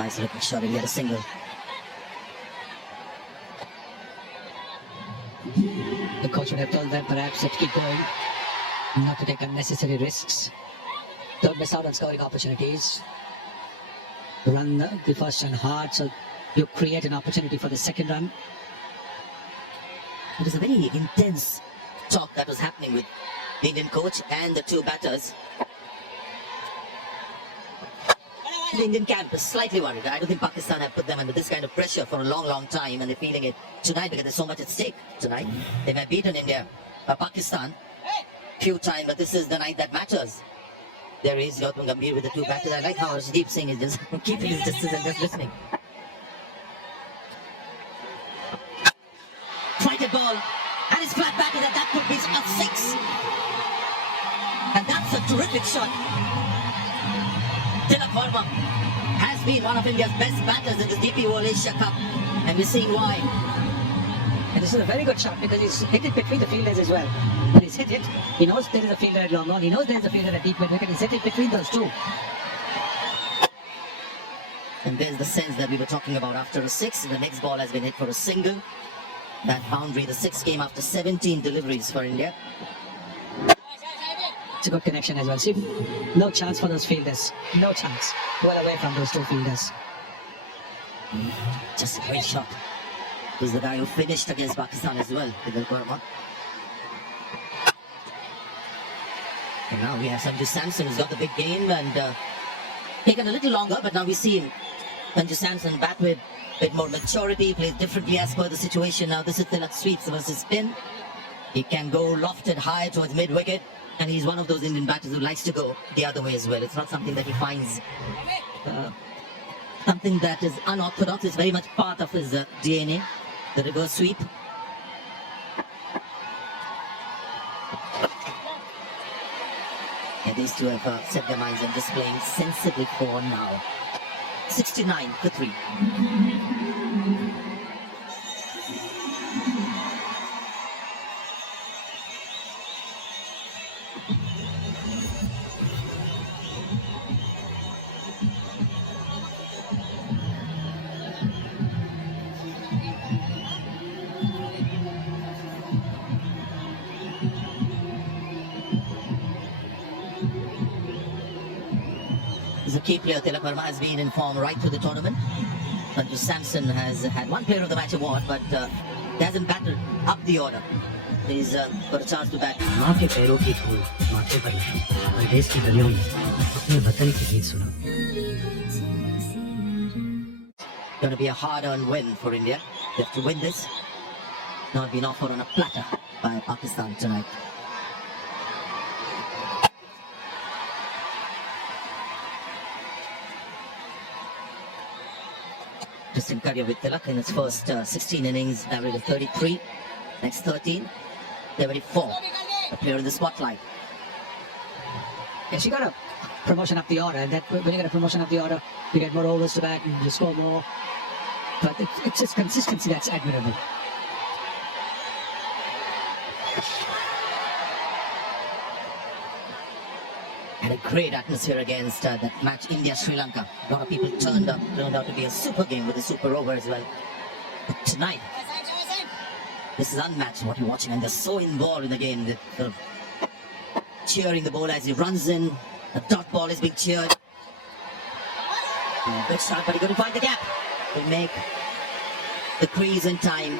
Nice looking shot and get a single. The coach would have told them perhaps to keep going, not to take unnecessary risks. Don't miss out on scoring opportunities. Run the first run hard so you create an opportunity for the second run. It was a very intense talk that was happening with the Indian coach and the two batters. The Indian camp is slightly worried. I don't think Pakistan have put them under this kind of pressure for a long time, and they're feeling it tonight because there's so much at stake tonight. They may have beaten Pakistan few times, but this is the night that matters. There is Gautam Gambhir with the two batters. I like how Harshdeep Singh is just keeping his distance and just listening. Flighted ball, and it's flat back, and that could be a 6. And that's a terrific shot. Tilak Verma has been one of India's best batters in the DP World Asia Cup, and we're seeing why. And this is a very good shot because he's hit it between the fielders as well. When he's hit it, he knows there is a fielder at long on, he knows there is a fielder at deep mid wicket, he's hit it between those two. And there's the sense that we were talking about after a 6. The next ball has been hit for a single. That boundary, the 6 came after 17 deliveries for India. It's a good connection as well. See, no chance for those fielders. No chance. Well away from those two fielders. Just a great shot. He's the guy who finished against Pakistan as well, Tilak Verma. And now we have Sanju Samson who's got the big game and taken a little longer, but now we see him. Sanju Samson bat with a bit more maturity, plays differently as per the situation. Now this is Tilak Sweeps versus spin. He can go lofted high towards mid-wicket, and he's one of those Indian batters who likes to go the other way as well. It's not something that he finds something that is unorthodox. It's very much part of his DNA, the reverse sweep. And these two have set their minds on just playing sensibly for now. 69 for 3. He's a key player. Tilak Verma has been in form right through the tournament. Sanju Samson has had one Player of the Match award, but he hasn't battled up the order. He's got a chance to bat. माँ के पैरों की धूल माथे पर लगी और देश की गलियों में अपने वतन की गीत सुना. Going to be a hard-earned win for India. They have to win this. Not been offered on a platter by Pakistan tonight. Interesting career with Tilak in his first 16 innings, average of 33. Next 13, 74. A player in the spotlight. Yes, you got a promotion up the order, and that when you get a promotion up the order, you get more overs to bat and you score more. But it's just consistency that's admirable. Had a great atmosphere against that match India-Sri Lanka. A lot of people turned out to be a super game with a super over as well. But tonight, this is unmatched what you're watching, and they're so involved in the game. They're cheering the ball as he runs in. The dot ball is being cheered. Good shot, but he couldn't find the gap. He'll make the crease in time.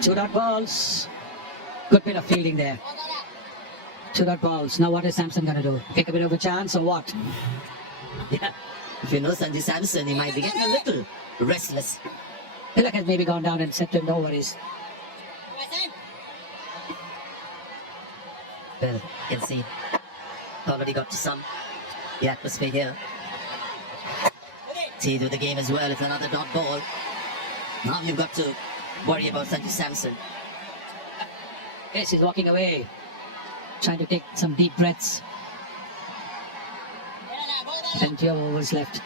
2 dot balls. Good bit of fielding there. 2 dot balls. Now what is Samson going to do? Take a bit of a chance or what? Yeah, if you know Sanju Samson, he might be getting a little restless. Tilak has maybe gone down and said to him, no worries. Well, you can see already got to some the atmosphere here. See through the game as well. It's another dot ball. Now you've got to worry about Sanju Samson. Yes, he's walking away, trying to take some deep breaths. Plenty of overs left.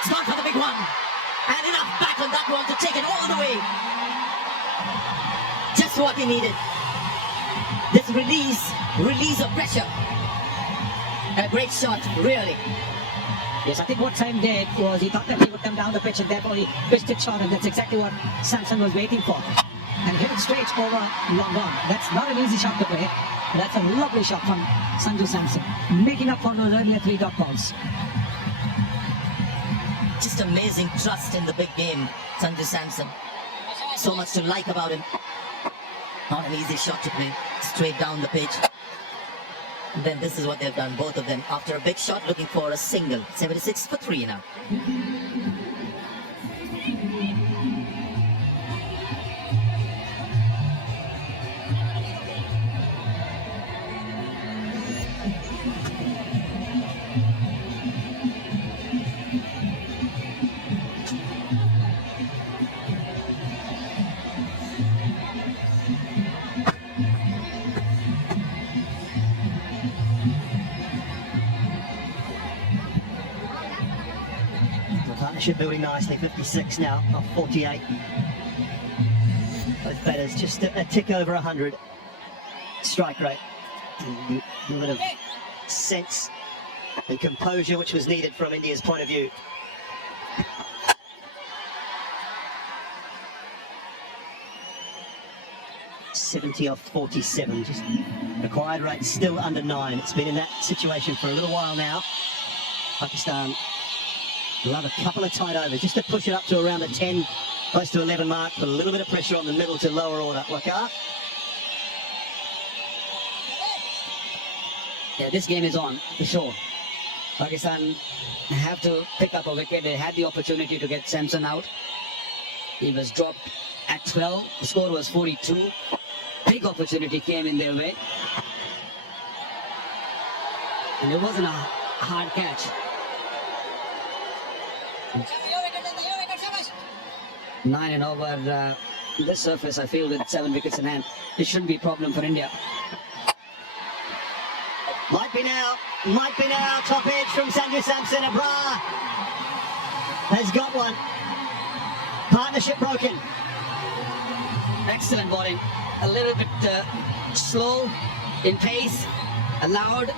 It's gone for the big one. And enough back on that one to take it all the way. Just what he needed. This release of pressure. A great shot, really. Yes, I think what Sam did was he thought that he would come down the pitch and therefore he pitched it short, and that's exactly what Samson was waiting for. And hit it straight over long on. That's not an easy shot to play. That's a lovely shot from Sanju Samson, making up for those earlier 3 dot balls. Just amazing trust in the big game, Sanju Samson. So much to like about him. Not an easy shot to play, straight down the pitch. And then this is what they've done, both of them. After a big shot, looking for a single. 76 for 3 now. Partnership building nicely, 56 now, off 48. Both batters just a tick over 100 strike rate. A little bit of sense and composure which was needed from India's point of view. .70 off 47, just required rate still under 9. It's been in that situation for a little while now. Pakistan will have a couple of tight overs just to push it up to around the 10, close to 11 mark. Put a little bit of pressure on the middle to lower order. Wakar. Yeah, this game is on for sure. Pakistan have to pick up a wicket. They had the opportunity to get Samson out. He was dropped at 12. The score was 42. Big opportunity came in their way. And it wasn't a hard catch. 9 and over this surface, I feel, with 7 wickets in hand. It shouldn't be a problem for India. Might be now. Top edge from Sanju Samson. Abrah has got one. Partnership broken. Excellent bowling. A little bit slow in pace. Allowed,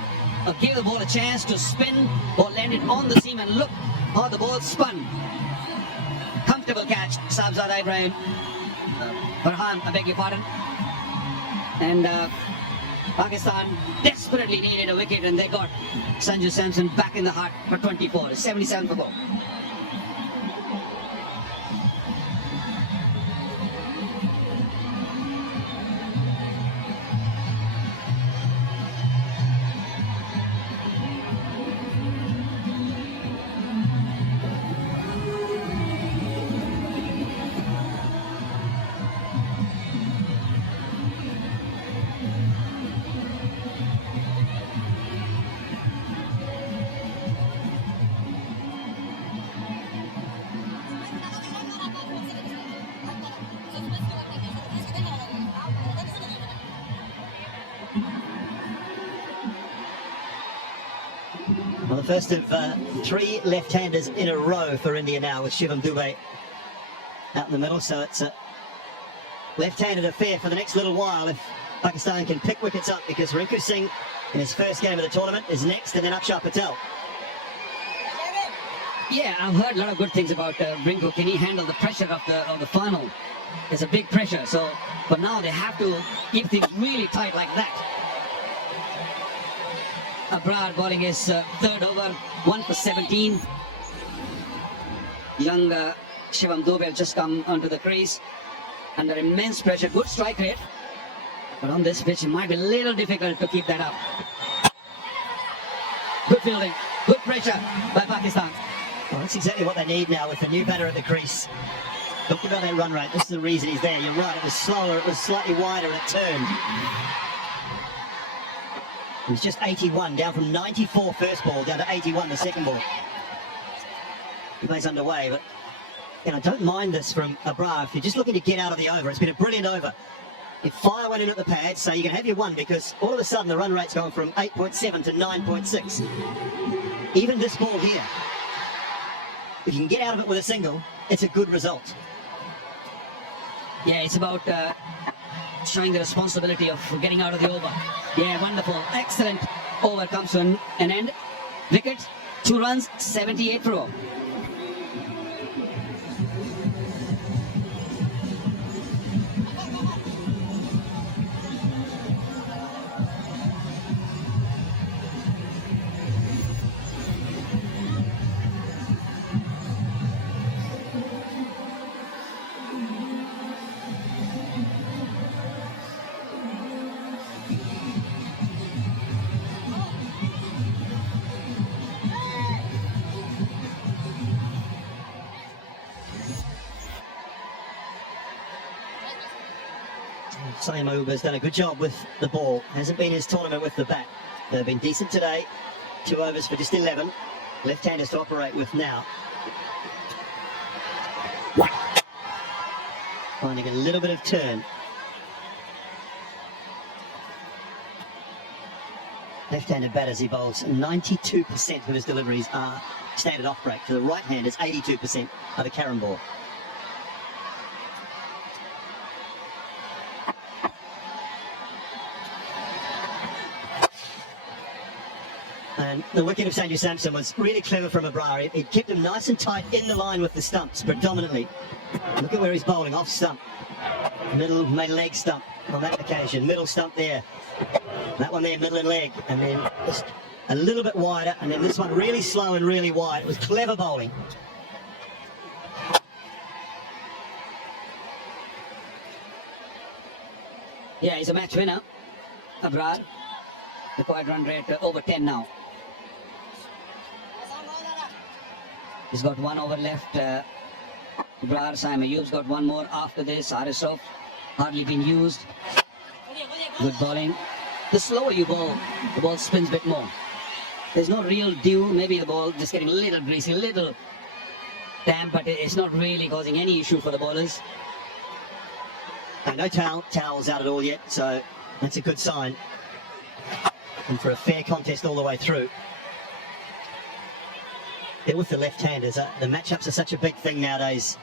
gave the ball a chance to spin or land it on the seam, and look how the ball spun. Comfortable catch, Sabzada Ibrahim. Farhan, I beg your pardon. And Pakistan desperately needed a wicket, and they got Sanju Samson back in the heart for 24. 77 for 4. Well, the first of 3 left-handers in a row for India now, with Shivam Dube out in the middle. So it's a left-handed affair for the next little while if Pakistan can pick wickets up, because Rinku Singh in his first game of the tournament is next, and then Akshar Patel. Yeah, I've heard a lot of good things about Rinku. Can he handle the pressure of the final? It's a big pressure. So, but now they have to keep things really tight like that. Abrar bowling his 3rd over, 1 for 17. Young Shivam Dube has just come onto the crease under immense pressure. Good strike rate, but on this pitch it might be a little difficult to keep that up. Good fielding, good pressure by Pakistan. Well, that's exactly what they need now with the new batter at the crease. Look about that run rate. This is the reason he's there. You're right, it was slower, it was slightly wider, and it turned. It was just 81, down from 94 first ball, down to 81 the second ball. The play's underway, but you know, don't mind this from Abrar. If you're just looking to get out of the over, it's been a brilliant over. If fire went in at the pad, so you can have your 1, because all of a sudden the run rate's going from 8.7 to 9.6. Even this ball here, if you can get out of it with a single, it's a good result. Yeah, it's about showing the responsibility of getting out of the over. Yeah, wonderful. Excellent over comes to an end. Wicket, 2 runs, 78 for all. Saimo has done a good job with the ball. Hasn't been his tournament with the bat. They've been decent today. 2 overs for just 11. Left-handers to operate with now. Finding a little bit of turn. Left-handed batters he bowls. 92% of his deliveries are standard off break. To the right-handers, 82% are the carom ball. And the wicket of Sanju Samson was really clever from Abrara. It kept him nice and tight in the line with the stumps, predominantly. Look at where he's bowling, off stump. Middle, main leg stump on that occasion. Middle stump there. That one there, middle and leg. And then just a little bit wider. And then this one really slow and really wide. It was clever bowling. Yeah, he's a match winner, Abrar. The quad run rate over 10 now. He's got 1 over left. Abrar, Saim Ayub's got 1 more after this. Arisov hardly been used. Good bowling. The slower you bowl, the ball spins a bit more. There's no real dew. Maybe the ball just getting a little greasy, a little damp, but it's not really causing any issue for the bowlers. And no towels out at all yet, so that's a good sign. And for a fair contest all the way through. Yeah, with the left-handers, the matchups are such a big thing nowadays.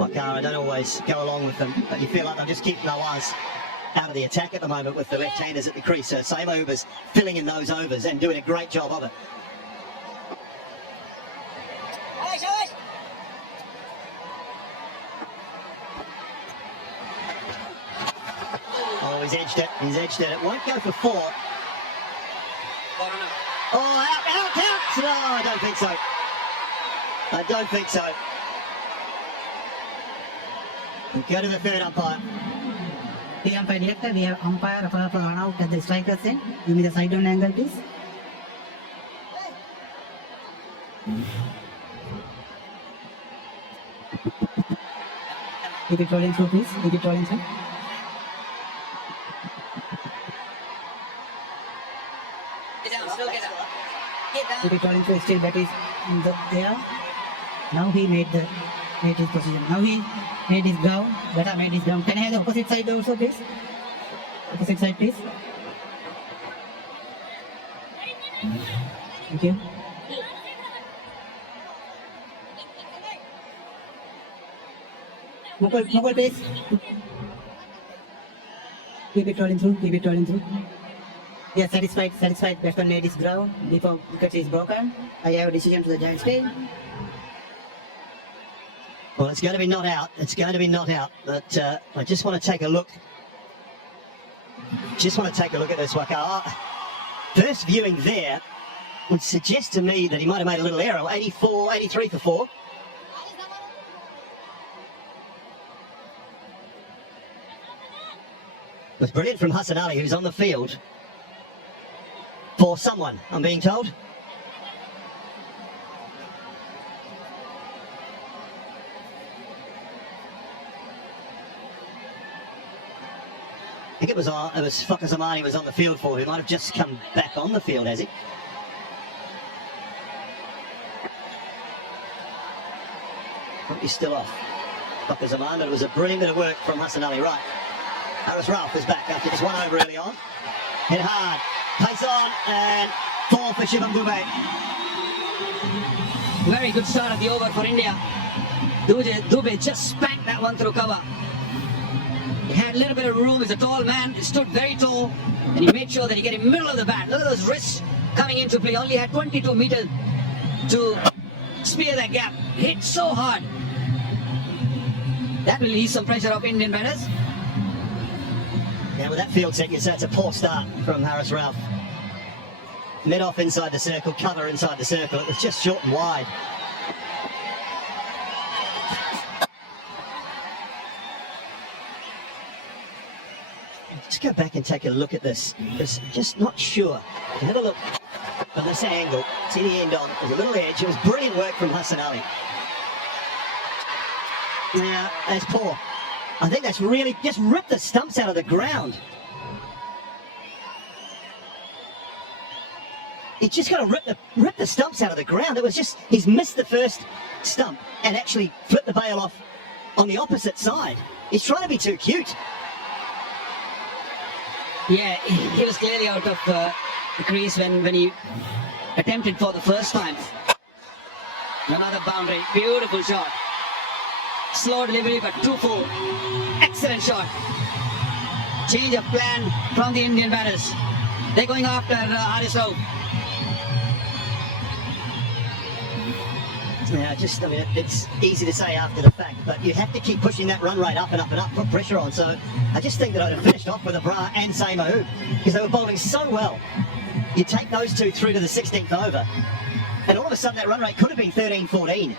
I don't always go along with them, but you feel like they're just keeping Nawaz out of the attack at the moment with the left-handers at the crease. So same overs, filling in those overs and doing a great job of it. Oh, he's edged it. He's edged it. It won't go for 4. Oh, out. No, I don't think so. I don't think so. We'll go to the third umpire. The umpire director, we have umpire for run out at the striker's end. Give me the side down angle, please. Keep it rolling through, please. Keep it rolling through. Keep it rolling through. Still that is in the air. Now he made his position. Now he made his ground. Beta made his ground. Can I have the opposite side also, please? Opposite side, please. Thank you. Mukul, please. Keep it rolling through. Keep it rolling through. Yes, satisfied. Batsman made his ground before wicket is broken. I have a decision to the Giants team. Well, it's going to be not out. It's going to be not out. But I just want to take a look. Just want to take a look at this, Waka. First viewing there would suggest to me that he might have made a little error. 83 for 4. It was brilliant from Hassan Ali, who's on the field for someone, I'm being told. I think it was FakharZaman he was on the field for, who might have just come back on the field, has he? He's still off. FakharZaman, but it was a brilliant bit of work from Hassan Ali, right. Harris Ralph is back after just 1 over early on. Hit hard, pace on, and 4 for Shivam Dube. Very good start of the over for India. Dube just spanked that one through cover. had a little bit of room. He's a tall man. He stood very tall, and he made sure that he get in the middle of the bat. Look at those wrists coming into play. Only had 22 meters to spear that gap. Hit so hard. That will ease some pressure off Indian batters. Yeah, with that field set, you say it's a poor start from Haris Rauf. Mid off inside the circle, cover inside the circle. It was just short and wide. Just go back and take a look at this. Because I'm just not sure. Have a look from this angle. See the end on. There's a little edge. It was brilliant work from Hassan Ali. Now, that's poor. I think that's really just ripped the stumps out of the ground. He's just got to rip the stumps out of the ground. It was just, he's missed the first stump and actually flipped the bail off on the opposite side. He's trying to be too cute. Yeah, he was clearly out of the crease when he attempted for the first time. Another boundary, beautiful shot. Slow delivery but truthful. Excellent shot. Change of plan from the Indian batters. They're going after Haris Rauf. Yeah, just, I mean, it's easy to say after the fact, but you have to keep pushing that run rate up and up and up, put pressure on. So I just think that I'd have finished off with Abrar and Samahu because they were bowling so well. You take those two through to the 16th over, and all of a sudden that run rate could have been 13-14.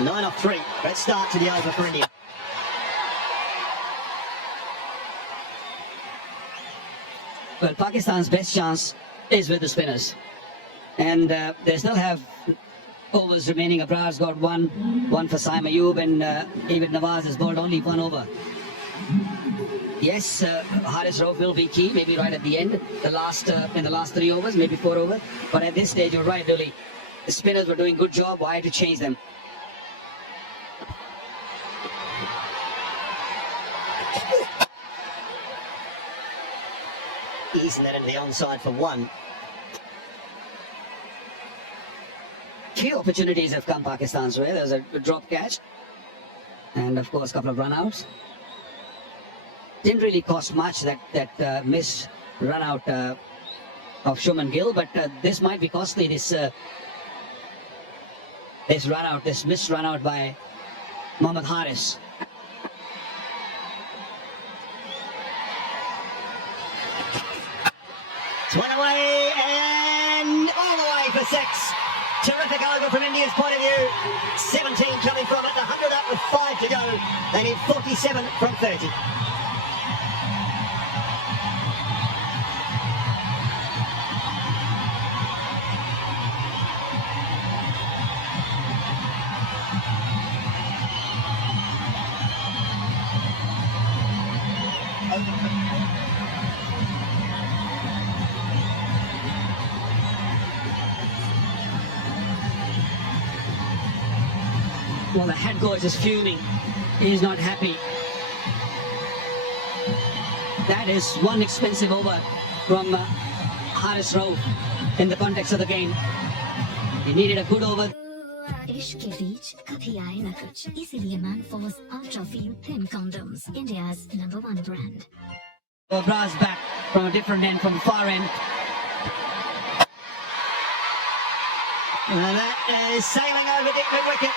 Nine off 3. Great start to the over for India. Well, Pakistan's best chance is with the spinners. And they still have overs remaining. Abrar's got one for Saim Ayub, and even Nawaz has bowled only 1 over. Yes, Haris Rauf will be key, maybe right at the end, in the last 3 overs, maybe 4 overs. But at this stage, you're right, really. The spinners were doing good job. Why to change them? Easing that into the onside for 1. Few opportunities have come Pakistan's way. There's a drop catch, and of course a couple of run-outs. Didn't really cost much, that missed run-out of Shuman Gill, but this might be costly. This missed run-out by Mohammad Haris. It's 1 away and all the way for 6. Terrific over from India's point of view. 17 coming from it, 100 up with 5 to go. They need 47 from 30. Well, the head coach is fuming. He's not happy. That is one expensive over from Haris Rauf in the context of the game. He needed a good over. इश्क के बीच कभी आए न कुछ, इसीलिए Manforce Ultra Feel Thin Condoms, India's #1 brand. Abrar's back from a different end, from the far end. And that is sailing over deep mid-wicket.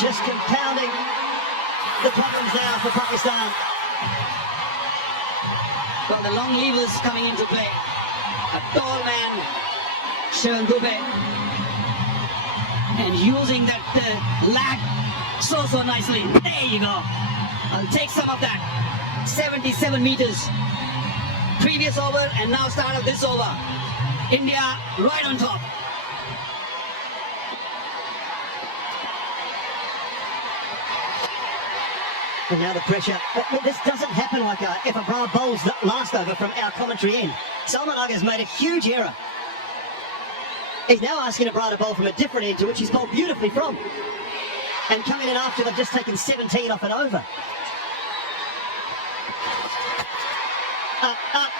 Just compounding the problems now for Pakistan. Well, the long levers coming into play. A tall man, Shahan Dubey, and using that lag so nicely. There you go. I'll take some of that. 77 meters. Previous over and now start of this over. India right on top. And now the pressure. But this doesn't happen like if Abrar bowls the last over from our commentary end. Salman Aghar's made a huge error. He's now asking Abrar to bowl from a different end to which he's bowled beautifully from. And coming in after they've just taken 17 off an over.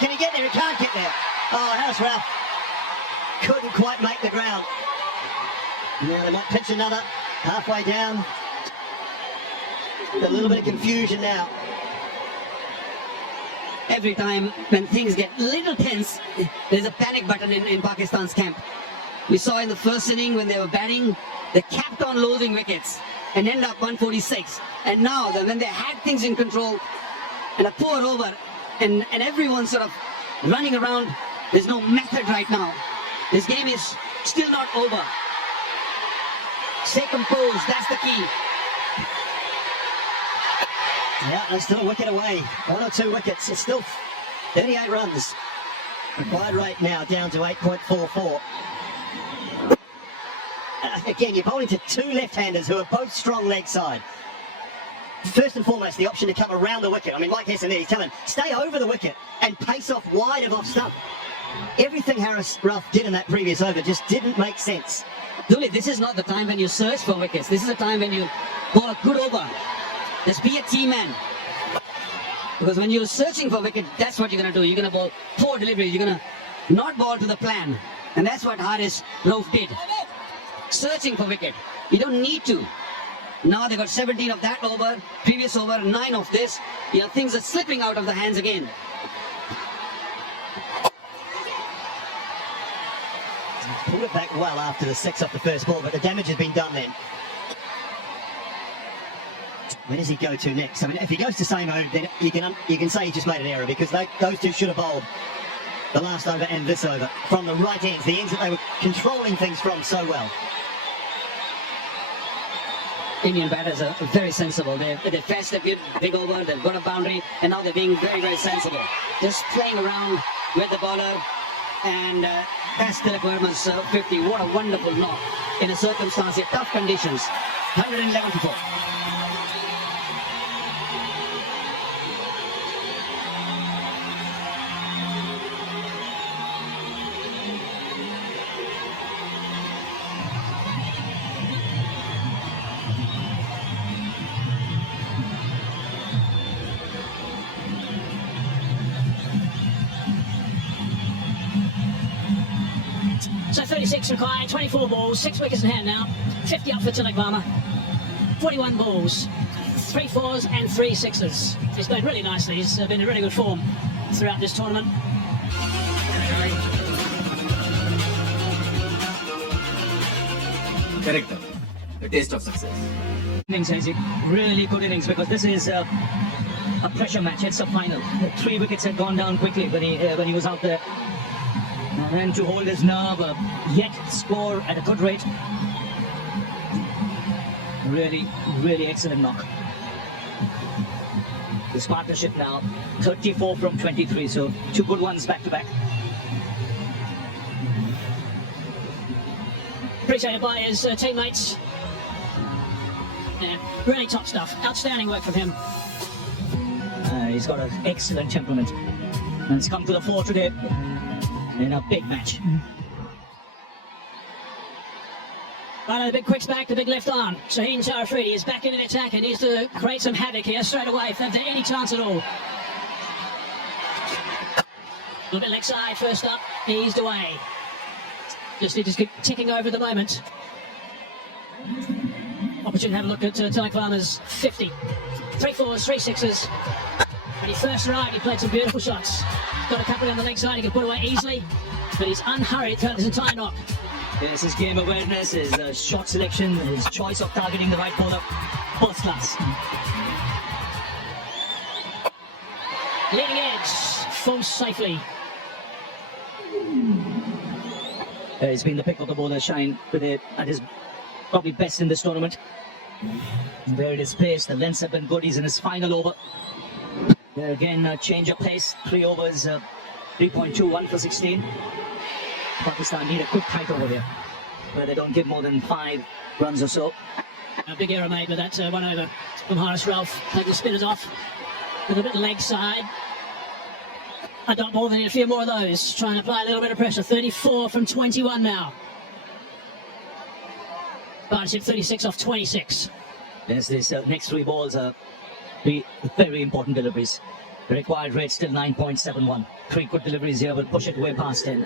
Can he get there? He can't get there. Oh, Haris Rauf couldn't quite make the ground. Now they might pitch another halfway down. A little bit of confusion now. Every time when things get a little tense, there's a panic button in Pakistan's camp. We saw in the first inning when they were batting, they kept on losing wickets and end up 146. And now when they had things in control and a poor over and everyone's sort of running around, there's no method right now. This game is still not over. Stay composed, that's the key. Yeah, there's still a wicket away. 1 or 2 wickets. It's still 38 runs. Required rate now down to 8.44. Again, you're bowling to 2 left-handers who are both strong leg side. First and foremost, the option to come around the wicket. I mean, Mike Hesson there, he's telling, stay over the wicket and pace off wide of off stump. Everything Harris Ruff did in that previous over just didn't make sense. Duli, this is not the time when you search for wickets. This is the time when you bowl a good over. Just be a team man. Because when you're searching for wicket, that's what you're going to do. You're going to bowl poor deliveries. You're going to not bowl to the plan. And that's what Harris Ruff did. Searching for wicket. You don't need to. Now they got 17 of that over, previous over, 9 of this. You know, things are slipping out of the hands again. Pulled it back well after the 6 off the first ball, but the damage has been done then. Where does he go to next? I mean, if he goes to same mode, then you can say he just made an error, because those two should have bowled the last over and this over from the right ends, the ends that they were controlling things from so well. Indian batters are very sensible. They fetched a big over, they've got a boundary, and now they're being very, very sensible. Just playing around with the bowler, and that's TILAK VERMA's 50. What a wonderful knock in a circumstance in tough conditions. 111 to 4. So 36 required, 24 balls, 6 wickets in hand now, 50 up for TILAK VERMA, 41 balls, 3 4s and 3 6s. He's played really nicely, he's been in really good form throughout this tournament. Correct. The taste of success. Innings, Isaac, really good innings, because this is a pressure match. It's a final. 3 wickets had gone down quickly when he was out there. And then to hold his nerve, yet score at a good rate. Really, really excellent knock. This partnership now, 34 from 23, so 2 good ones back to back. Appreciated by his teammates. Yeah, really top stuff. Outstanding work from him. He's got an excellent temperament. And it's come to the fore today in a big match. Right, the big quicks back, the big left arm. ShaheenAfridi is back into the attack and needs to create some havoc here straight away if there's any chance at all. A little bit leg side first up, eased away. Just need to keep ticking over at the moment. Opportunity to have a look at TILAK VERMA's 50. 3 4s, 3 6s. When he first arrived, he played some beautiful shots. Got a couple on the leg side, he can put away easily, but he's unhurried throughout this entire knock. Yes, his game awareness, his shot selection, his choice of targeting the right bowler, first class. Leading edge, falls safely. He's been the pick of the bowler, Shaheen, at his probably best in this tournament. There it is pace, the lengths have been good, he's in his final over. There again, a change of pace, 3 overs, 3.2, 1 for 16. Pakistan need a quick tight over here, where they don't give more than 5 runs or so. A big error made with that 1 over from Harris Ruff, taking the spinners off with a bit of leg side. I don't more than need a few more of those, trying to apply a little bit of pressure. 34 from 21 now. Partnership 36 off 26. Yes, these next 3 balls are 3 very important deliveries. The required rate still 9.71. 3 good deliveries here will push it way past 10.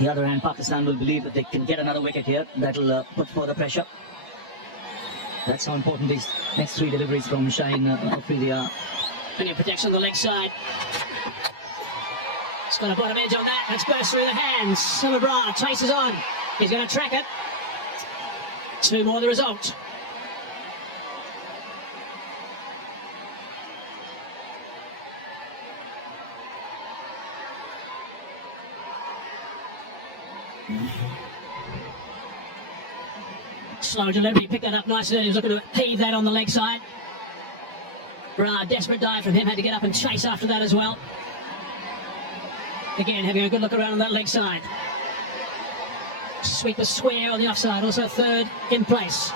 the other hand, Pakistan will believe that they can get another wicket here. That'll put further pressure. That's how important these next 3 deliveries from ShaheenAfridi are. Plenty of protection on the leg side. It's got a bottom edge on that. Let's go through the hands. Bumrah chases on. He's going to track it. 2 more the result. Slow delivery, picked that up nicely. He was looking to heave that on the leg side. Bumrah, desperate dive from him, had to get up and chase after that as well. Again, having a good look around on that leg side. Sweeper square on the offside, also 3rd in place.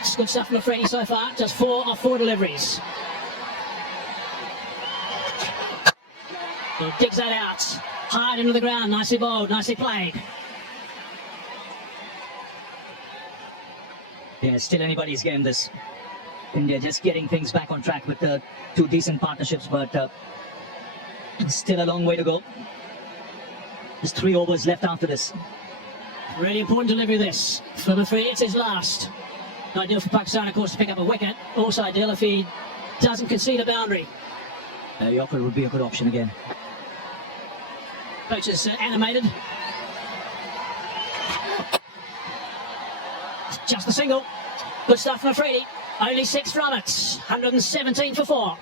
It's good stuff from Afridi so far, just 4 off 4 deliveries. He digs that out, hard into the ground, nicely bowled, nicely played. Yeah, still anybody's game this. India just getting things back on track with 2 decent partnerships, but still a long way to go. There's 3 overs left after this. Really important delivery this. For the 3, it's his last. Ideal for Pakistan, of course, to pick up a wicket. Also ideal if he doesn't concede a boundary. The Yorker would be a good option again. Coach is animated. Just a single. Good stuff from Afridi. Only 6 from it. 117 for 4.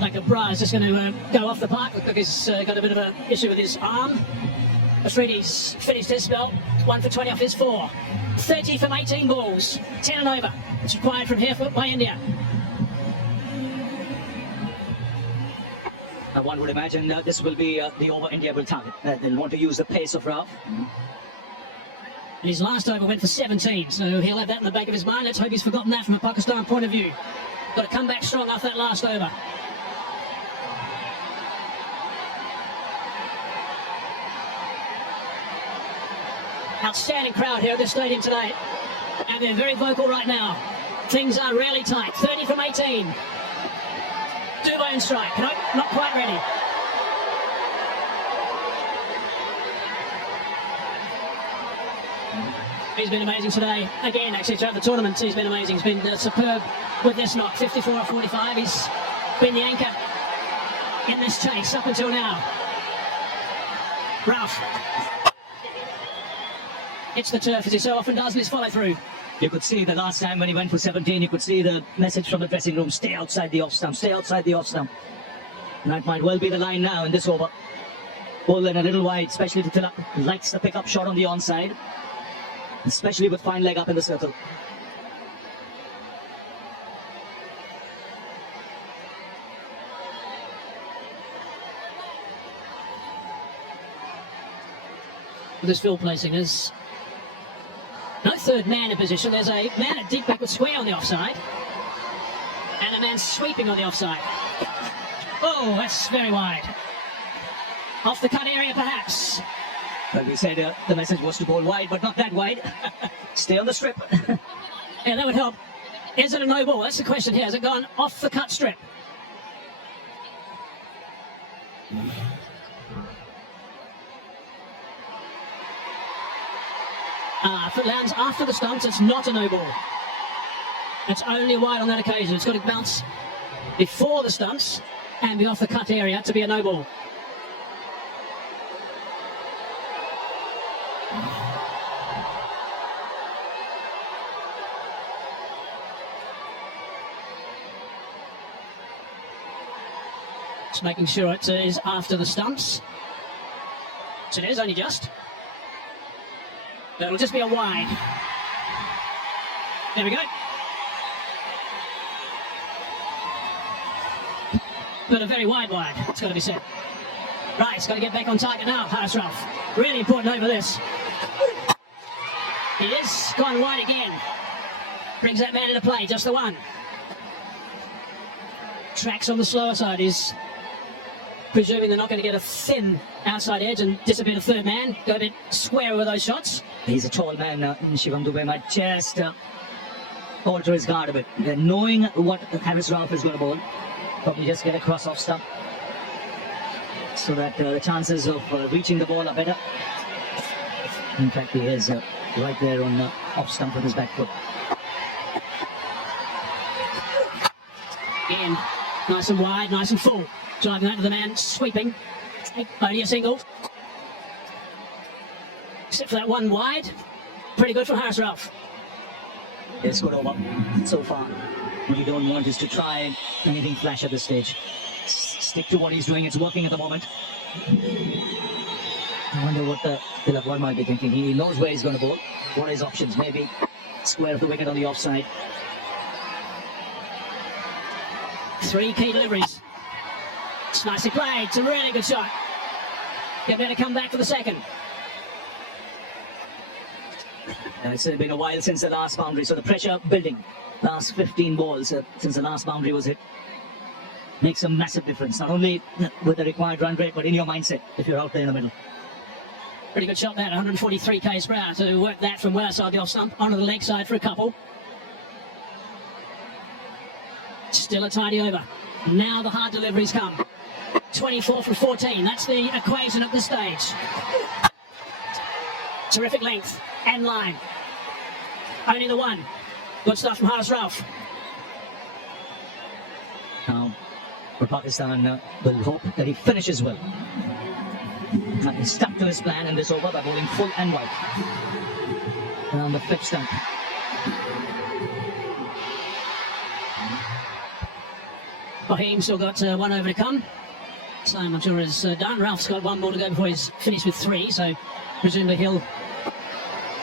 Like Bumrah is just going to go off the park. Looks like he's got a bit of an issue with his arm. Afridi's finished his spell. 1 for 20 off his 4. 30 from 18 balls. 10 and over. It's required from here by India. One would imagine this will be the over India will target. They'll want to use the pace of Rao. And his last over went for 17, so he'll have that in the back of his mind. Let's hope he's forgotten that from a Pakistan point of view. Got to come back strong after that last over. Outstanding crowd here at this stadium today, and they're very vocal right now. Things are really tight. 30 from 18. Dubai and strike. No, not quite ready. He's been amazing today. Again, actually, throughout the tournament, he's been amazing. He's been superb with this knock. 54 or 45. He's been the anchor in this chase up until now. Ralph. Hits the turf as he so often does in his follow-through. You could see the last time when he went for 17, you could see the message from the dressing room, stay outside the off-stump, stay outside the off-stump. And that might well be the line now in this over. Pull in a little wide, especially to Tilak. Likes the pick-up shot on the onside, especially with fine leg up in the circle. With this field placing, there's no 3rd man in position. There's a man at deep backward square on the offside, and a man sweeping on the offside. Oh, that's very wide. Off the cut area, perhaps. Well, we said the message was to bowl wide, but not that wide. Stay on the strip. Yeah, that would help. Is it a no ball? That's the question here. Has it gone off the cut strip? If it lands after the stumps, it's not a no ball. It's only wide on that occasion. It's got to bounce before the stumps and be off the cut area to be a no ball. Just making sure it is after the stumps. So it is only just. It'll just be a wide. There we go. But a very wide. It's got to be said. Right, it's got to get back on target now, Harris Ralph. Really important over this. He is gone wide again. Brings that man into play, just the one. Tracks on the slower side is presuming they're not going to get a thin outside edge and disappear the third man. Go a bit square with those shots. He's a tall man, Shivam Dubey might just alter his guard a bit. Knowing what FakharZaman is going to bowl, probably just get across off stump so that the chances of reaching the ball are better. In fact, he is right there on off stump with his back foot. Again, nice and wide, nice and full. Driving that to the man, sweeping. Only a single. Except for that one wide. Pretty good for FakharZaman. It's good over so far. What you don't want is to try anything flash at this stage. Stick to what he's doing. It's working at the moment. I wonder what the TilakVarma might be thinking. He knows where he's going to bowl. What are his options? Maybe square of the wicket on the offside. 3 key deliveries. It's nicely played. It's a really good shot. Get ready to come back for the second. It's been a while since the last boundary, so the pressure building. Last 15 balls since the last boundary was hit. Makes a massive difference, not only with the required run rate, but in your mindset if you're out there in the middle. Pretty good shot that, 143 k's per hour to work that from well outside the off stump onto the leg side for a couple. Still a tidy over. Now the hard deliveries come. 24 from 14, that's the equation at this stage. Terrific length and line. Only the one. Good stuff from FakharZaman. Now, for Pakistan, will hope that he finishes well. He's stuck to his plan in this over by bowling full and wide. Around the flip stump. Fahim still got one over to come. Same, I'm sure, is done. Ralph's got one more to go before he's finished with 3, so presumably he'll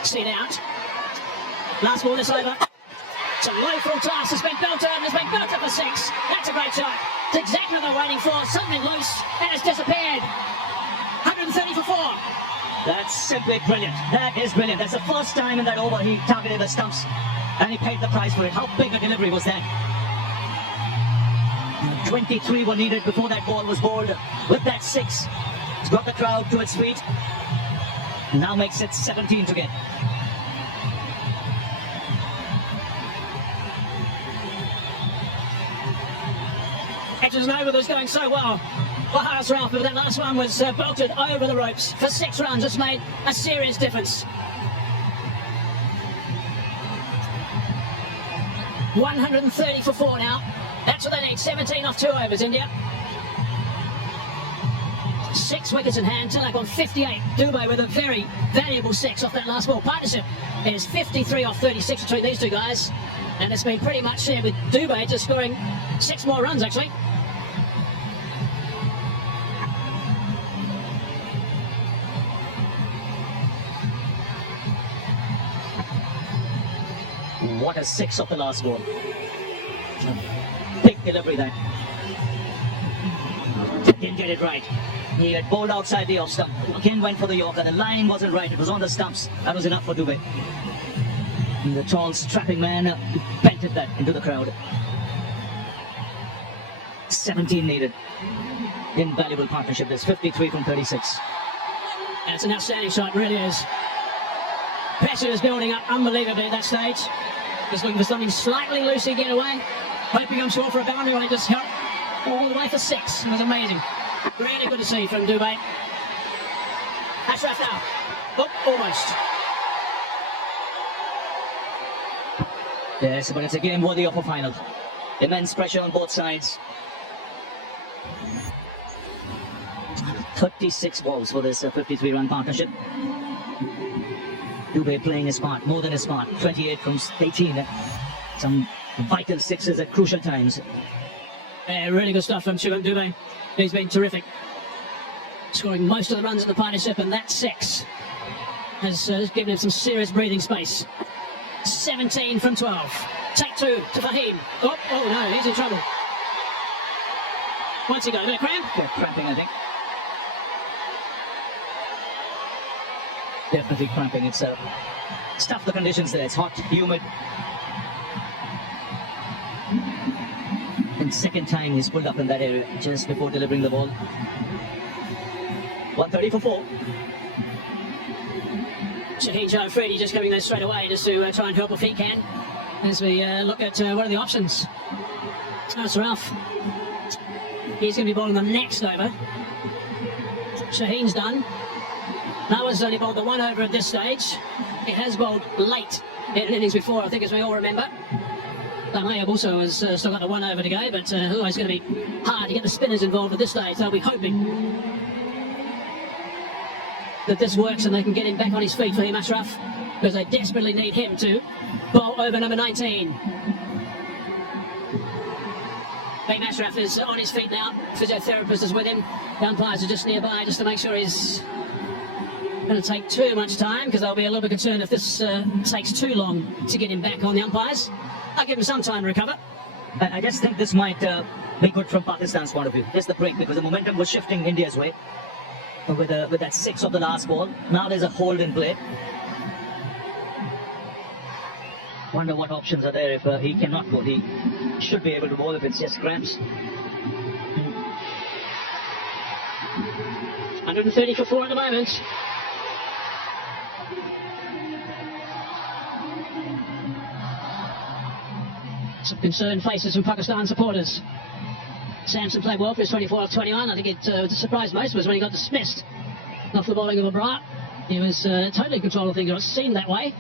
see it out. Last ball this over. It's a low full toss. It's been belted and it's been belted for 6. That's a great shot. It's exactly what they're waiting for. Something loose and it's disappeared. 130 for 4. That's simply brilliant. That is brilliant. That's the first time in that over he targeted the stumps and he paid the price for it. How big a delivery was that? 23 were needed before that ball was bowled. With that 6, it's brought the crowd to its feet. Now makes it 17 to get. Edges and over was going so well for FakharZaman, but that last one was belted over the ropes for 6 runs. It's made a serious difference. 130 for 4 now. That's what they need. 17 off 2 overs, India. 6 wickets in hand. Tilak on 58. Dubey with a very valuable 6 off that last ball. Partnership is 53 off 36 between these two guys. And it's been pretty much shared with Dubey just scoring 6 more runs, actually. What a 6 off the last ball. Big delivery that. Didn't get it right. He had bowled outside the off stump. Again went for the Yorker. The line wasn't right. It was on the stumps. That was enough for Dubey. And the tall, strapping man belted that into the crowd. 17 needed. Invaluable partnership. There's 53 from 36. And it's an outstanding shot, really is. Pressure is building up unbelievably at that stage. Just looking for something slightly loose to get away. Hoping, I'm sure, for a boundary when it just held all the way for 6. It was amazing. Really good to see from Dubey. Ashraf now. Oh, almost. Yes, but it's a game worthy of a final. Immense pressure on both sides. 36 balls for this 53-run partnership. Dubey playing his part, more than his part. 28 from 18. Some vital 6s at crucial times. Really good stuff from Shivam Dubey. He's been terrific. Scoring most of the runs in the partnership, and that 6 has given him some serious breathing space. 17 from 12. Take 2 to Fahim. Oh no, he's in trouble. What's he got? A bit of cramp? Yeah, cramping, I think. Definitely cramping. It's It's tough, the conditions there. It's hot, humid. And second time he's pulled up in that area just before delivering the ball. 130 for 4. ShaheenAfridi just coming there straight away just to try and help if he can. As we look at what are the options. That's rough. He's going to be bowling the next over. Shaheen's done. Noah's only bowled the 1 over at this stage. He has bowled late in innings before, I think, as we all remember. Mayab also has still got the 1 over to go, but always going to be hard to get the spinners involved at this stage. They'll be hoping that this works and they can get him back on his feet for him, Ashraf, because they desperately need him to bowl over number 19. Beam Ashraf is on his feet now. Physiotherapist is with him. The umpires are just nearby just to make sure he's going to take too much time, because they'll be a little bit concerned if this takes too long to get him back on the umpires. I'll give him some time to recover. I just think this might be good from Pakistan's point of view. Just the break, because the momentum was shifting India's way with that 6 of the last ball. Now there's a hold in play. Wonder what options are there if he cannot bowl. He should be able to bowl if it's just cramps. 130 for 4 at the moment. Some concerned faces from Pakistan supporters. Samson played well for his 24 off 21. I think it surprised most of us when he got dismissed off the bowling of Bumrah. He was totally in control of things. It seemed that way.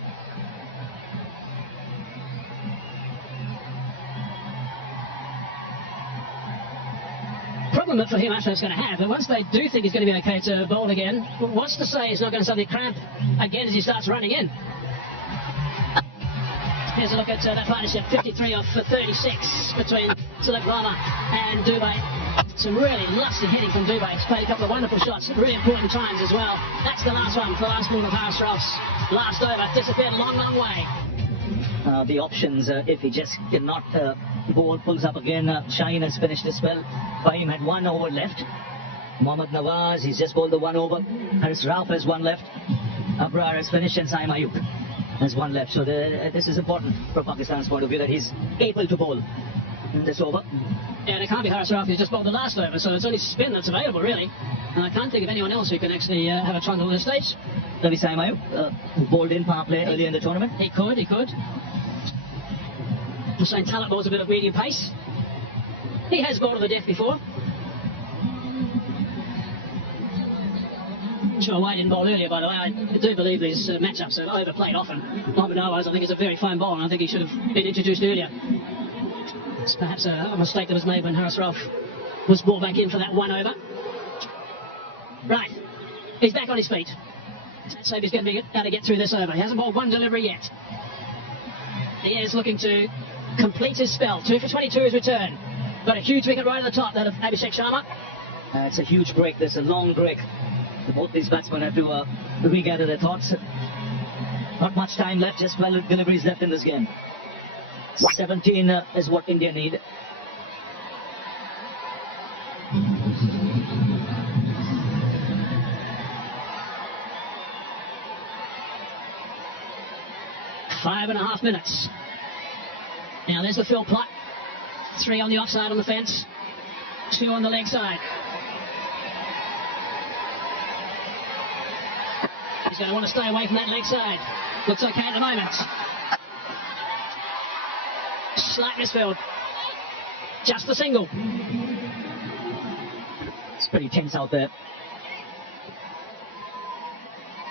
Problem for him, actually, is going to have, but once they do think he's going to be okay to bowl again, what's to say he's not going to suddenly cramp again as he starts running in? Here's a look at that partnership, 53 off 36 between TilakVerma and Dubai. Some really lusty hitting from Dubai. He's played a couple of wonderful shots at really important times as well. That's the last one for the last ball of Ashraf's last over. Disappeared a long, long way. The options, if he just cannot bowl, pulls up again. Shaheen has finished his spell. Fahim had 1 over left. Mohammad Nawaz, he's just bowled the 1 over. Haris Rauf has 1 left. Abrar has finished, and Saim Ayub has 1 left. So this is important from Pakistan's point of view, that he's able to bowl in this over. Yeah, and it can't be Haris Rauf, he's just bowled the last over, so it's only spin that's available, really. And I can't think of anyone else who can actually have a trundle at this stage. Ravi Saim Ayub, who bowled in power play earlier in the tournament. He could. Hussain Talib bowls a bit of medium pace. He has bowled to the death before. Sure, Wade didn't bowl earlier, by the way. I do believe these matchups are overplayed often. Mohammad Nawaz, I think, is a very fine bowler, and I think he should have been introduced earlier. It's perhaps a mistake that was made when Haris Rauf was brought back in for that 1 over. Right, he's back on his feet. Let's see if he's going to be able to get through this over. He hasn't bowled 1 delivery yet. He is looking to complete his spell. 2 for 22 his return. Got a huge wicket right at the top, that of Abhishek Sharma. It's a huge break. There's a long break. Both these batsmen have to regather their thoughts. Not much time left, just 12 deliveries left in this game. 17 is what India need. Five and a half minutes. Now there's the fill plot. 3 on the offside on the fence. 2 on the leg side. He's going to want to stay away from that leg side. Looks okay at the moment. Slight misfield. Just the single. It's pretty tense out there.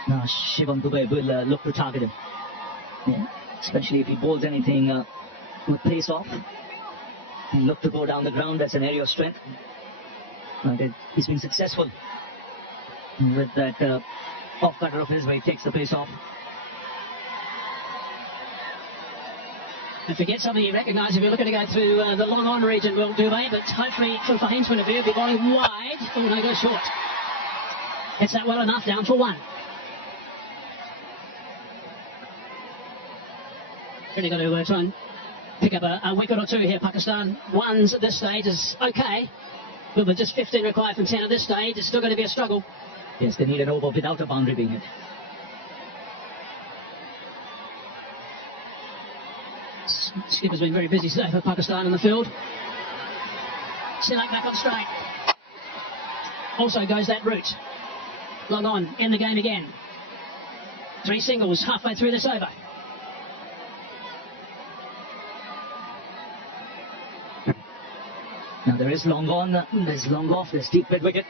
Now Shivam Dubey will look to target him. Yeah, especially if he bowls anything with pace off. He'll look to go down the ground. That's an area of strength. He's been successful with that off cutter of his where he takes the pace off. And forget something you recognise if you're looking to go through the long on region, will Dubai, but hopefully from Fahim's point of view, he'll be bowling wide. Oh, no, go short. It's that well enough, down for 1. Really got to try and pick up a wicket or 2 here, Pakistan. 1s at this stage is okay, but with just 15 required from 10 at this stage, it's still going to be a struggle. Yes, they need an over without a boundary being hit. skipper's been very busy today for Pakistan in the field. Tilak back on straight. Also goes that route. Long on, in the game again. 3 singles halfway through this over. Now there is long on, there's long off, there's deep mid wicket.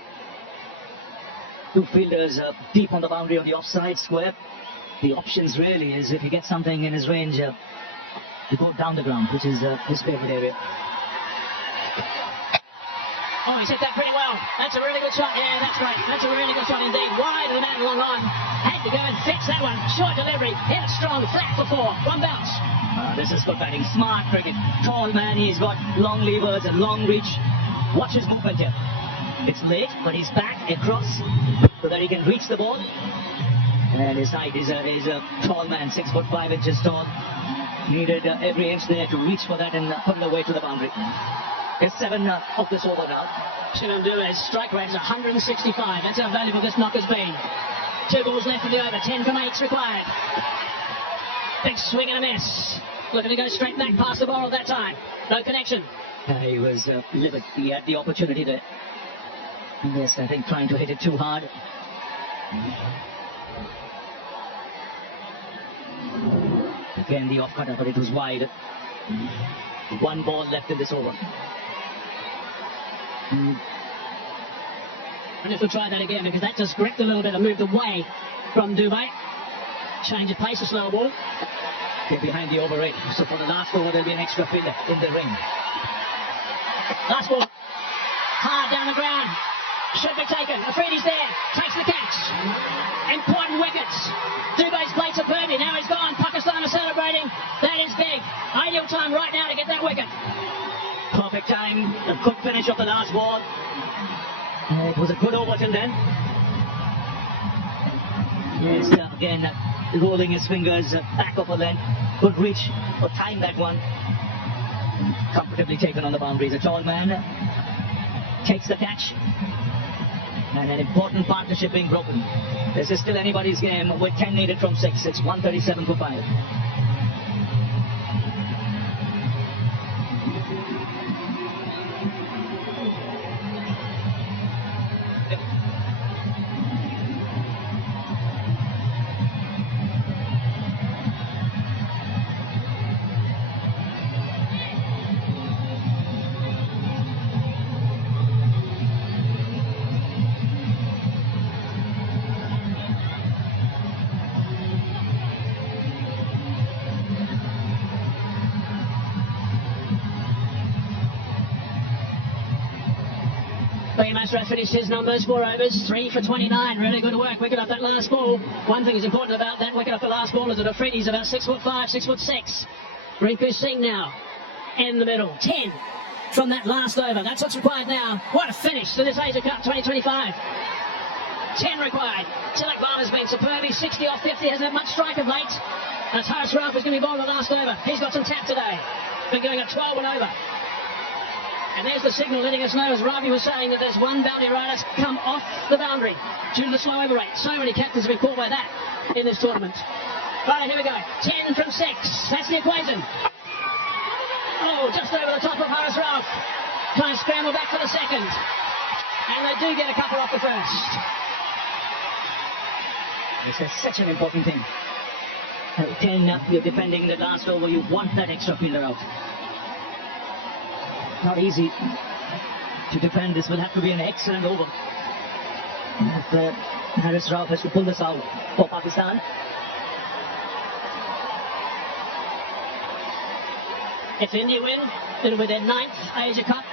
2 fielders deep on the boundary on the offside square. The options really is if he gets something in his range to go down the ground, which is his favourite area. Oh, he's hit that pretty well. That's a really good shot. Yeah, that's right. That's a really good shot indeed. Wide of the man, long on. Had to go and fix that one. Short delivery. Hit it strong. Flat for 4. 1 bounce. This is good batting. Smart cricket. Tall man. He's got long levers and long reach. Watch his movement here. It's late, but he's back across so that he can reach the ball. And his height is a tall man, 6'5" tall. Needed every inch there to reach for that and put it away to the boundary. It's 7 of this over now. Shaheen Afridi's strike rate is 165. That's how valuable this knock has been. 2 balls left in the over. 10 from 8's required. Big swing and a miss. Looking to go straight back past the ball that time. No connection. He was livid. He had the opportunity there. Yes, I think trying to hit it too hard. Again, the off cutter, but it was wide. 1 ball left in this over. And if we'll try that again, because that just gripped a little bit and moved away from Dubai. Change of pace, a slow ball. They're behind the over 8. So for the last over, there'll be an extra fielder in the ring. Last ball. Hard down the ground. Should be taken. Afridi's there. Takes the catch. Important wickets. Dubai's played superbly. Now he's gone. Pakistan are celebrating. That is big. Ideal time right now to get that wicket. Perfect time. A good finish of the last ball. It was a good over till then. Yes, again, rolling his fingers back of a length. Good reach for tying that one. Comfortably taken on the boundaries. A tall man takes the catch. And an important partnership being broken. This is still anybody's game with 10 needed from 6. It's 137 for 5. Match finished his numbers, 4 overs, 3 for 29. Really good work. Wicket off that last ball. One thing is important about that wicket off the last ball is that Afridi's about 6'5", 6'6". Rinku Singh now in the middle. 10 from that last over. That's what's required now. What a finish to this AsiaCup 2025. 10 required. TilakVarma's been superb. He's 60 off 50. Hasn't had much strike of late. As FakharZaman is going to be bowling the last over. He's got some tap today. Been going at 12 and over. And there's the signal letting us know, as Ravi was saying, that there's 1 boundary rider come off the boundary due to the slow over rate. So many captains have been caught by that in this tournament. Right, here we go. 10 from 6. That's the equation. Oh, just over the top of FakharZaman. Trying to scramble back for the second. And they do get a couple off the first. This is such an important thing. 10, you're defending the last over. You want that extra fielder out. Not easy to defend. This will have to be an excellent over. If FakharZaman has to pull this out for Pakistan. If India win, it'll be their 9th Asia Cup.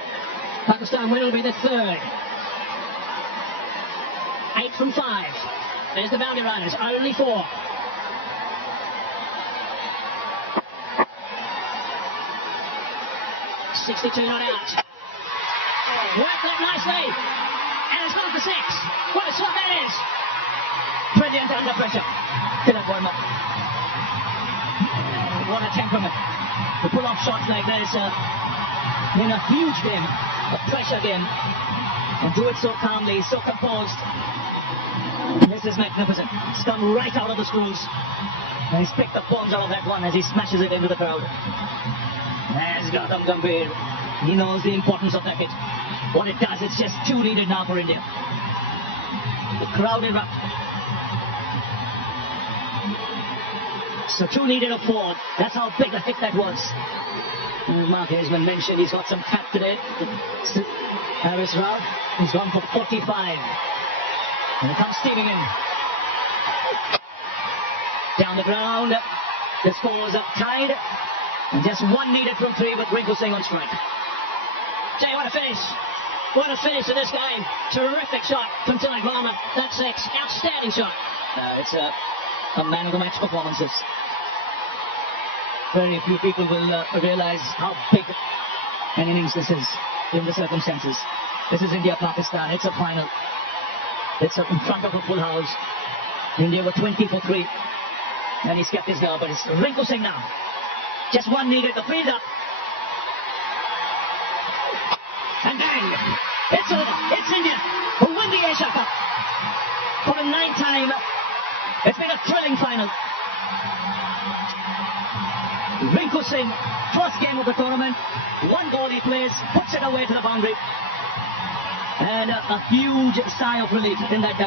Pakistan win, it'll be their 3rd. 8 from 5. There's the boundary riders, only 4. .62 not out. Worked that nicely. And it's gone for 6. What a shot that is. Brilliant under pressure. TilakVarma. What a temperament. To pull off shots like this in a huge game, a pressure game, and do it so calmly, so composed. This is magnificent. It's come right out of the screws. And he's picked the bones out of that one as he smashes it into the crowd. Has Gautam Gambhir. He knows the importance of that hit. What it does, it's just 2 needed now for India. The crowd erupt. So 2 needed of 4. That's how big a hit that was. Mark Haseman mentioned he's got some fat today. Harris Ralph, he's gone for 45. And it comes steaming in. Down the ground. The scores are tied. And just 1 needed from 3 with Rinku Singh on strike. Jay, what a finish. What a finish to this game. Terrific shot from TilakVerma. That's 6. Outstanding shot. It's a man of the match performance. Very few people will realize how big an innings this is in the circumstances. This is India-Pakistan. It's a final. It's in front of a full house. India were 20 for 3. And he's kept his nerve, but it's Rinku Singh now. Just 1 needed, the field up. And bang! It's over. It's India who win the Asia Cup. For the 9th time. It's been a thrilling final. Rinku Singh, first game of the tournament. 1 goal he plays, puts it away to the boundary. And a huge sigh of relief in that